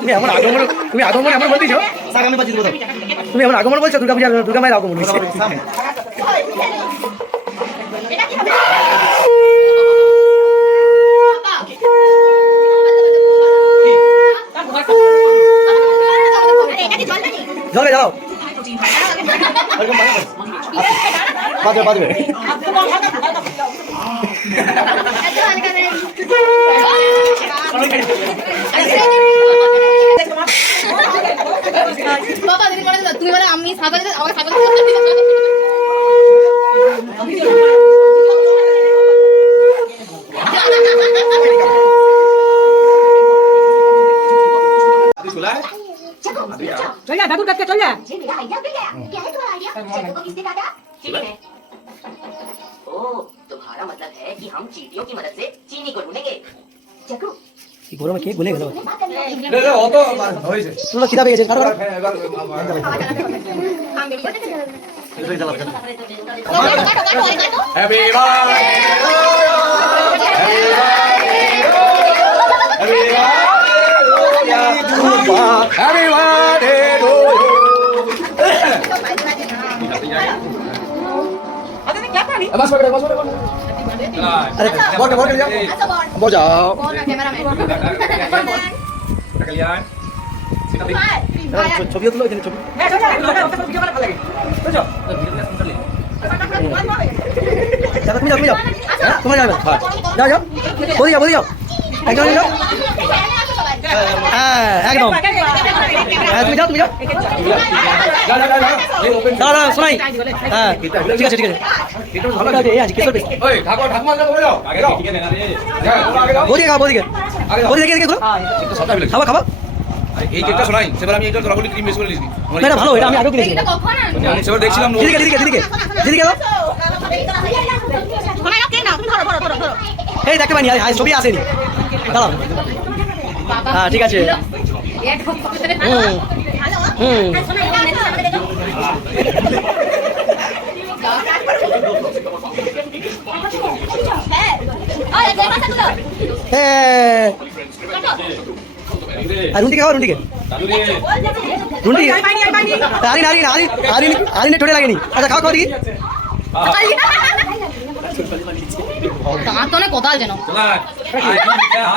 তুমি আমার আগমন, তুমি আগমন আমার বলতেছো আগামী 25 বছর তুমি আমার আগমন বলছো, দুর্গা পূজা, দুর্গা মায়ের আগমন জলে যাও বাজবে বাজবে বাবা তুমি মানে আমি সাঁতার আমার সাঁতার चल जा दादू करके चल जा। ये मेरा आइडिया भी है। क्या है तुम्हारा आइडिया? चलो को किसने काटा? चीनी ने। ओह, तुम्हारा मतलब है कि हम चींटियों की मदद से चीनी को ढूंढेंगे। चकू এই গরমে কে বলে গেল অত হয়েছে তোমরা খিদা পেয়ে গেছে কারো কারো হ্যাপি अरे बोट बोट जाओ बोट जाओ ছবি তুলো এখানে ছবি তুমি যাও তুমি যাও তোমরা যাবে যাও যাও বলি যাও বলি যাও একদম যাও হ্যাঁ একদম হ্যাঁ তুমি যাও তুমি যাও দাদা শোনাই হ্যাঁ ঠিক আছে ঠিক আছে বদিকে খাও বদিকে বদিকে দেখে খাবা খাবা এই কেকটা শোনাই সেবার আমি এটা তোরাগুলি ক্রিম বেশ করে লিখি না না ভালো এটা আমি আগে কিনেছি আমি সেবার দেখছিলাম দিদিকে দিদিকে দিদিকে দিদিকে দাও শোনা কেন না তুমি ধরো ধরো ধরো ধরো এই দেখতে পাইনি আরে ছবি আসেনি দাঁড়াও হ্যাঁ ঠিক আছে হুম আর রুন্টি খাও রুন্টিকে রুন্টি আরিন আরিন আরিন আরিন আরিনে ঠোঁটে লাগেনি আচ্ছা খাও খাও দেখি দাঁত তো না কোদাল যেন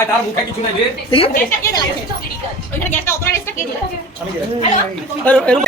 তার মুখে কিছু নাই রে দেখি গ্যাসটা কে জ্বালাইছে ওইখানে গ্যাসটা অতটা গ্যাসটা কে দিল এরকম